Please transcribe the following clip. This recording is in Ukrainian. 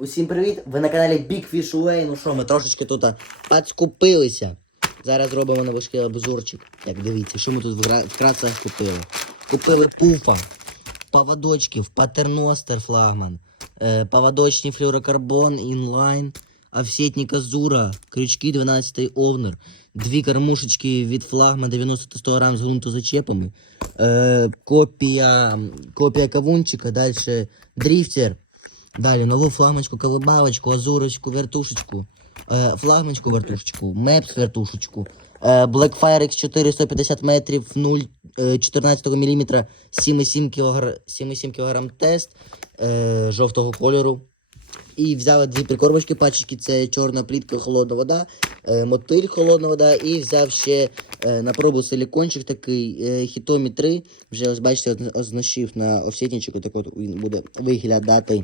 Усім привіт! Ви на каналі Big Fish Way. Ну що, ми трошечки тут підскупилися. Зараз робимо неважкий обзорчик. Так, дивіться, що ми тут вкратце купили. Купили пуфа, поводочків, патерностер флагман, е, поводочний флюорокарбон, інлайн, офсетник Азура, крючки 12 овнер, дві кормушечки від флагман 90-100 грам з ґрунтозачепами, е, копія, копія кавунчика, далі дрифтер, Далі нову флагманську колебалочку, азурочку, вертушечку, е, флагманську вертушечку, мепс вертушечку, е, Blackfire X4 150 метрів 0,14 мм 7,7 кг, 7,7 кг тест е, жовтого кольору. І взяли дві прикормочки пачечки, це чорна плітка, холодна вода, е, мотиль холодна вода, і взяв ще е, на пробу силікончик такий е, Hitomi 3. Вже ось бачите, оз- ознощив на офсетничку, так от він буде виглядати.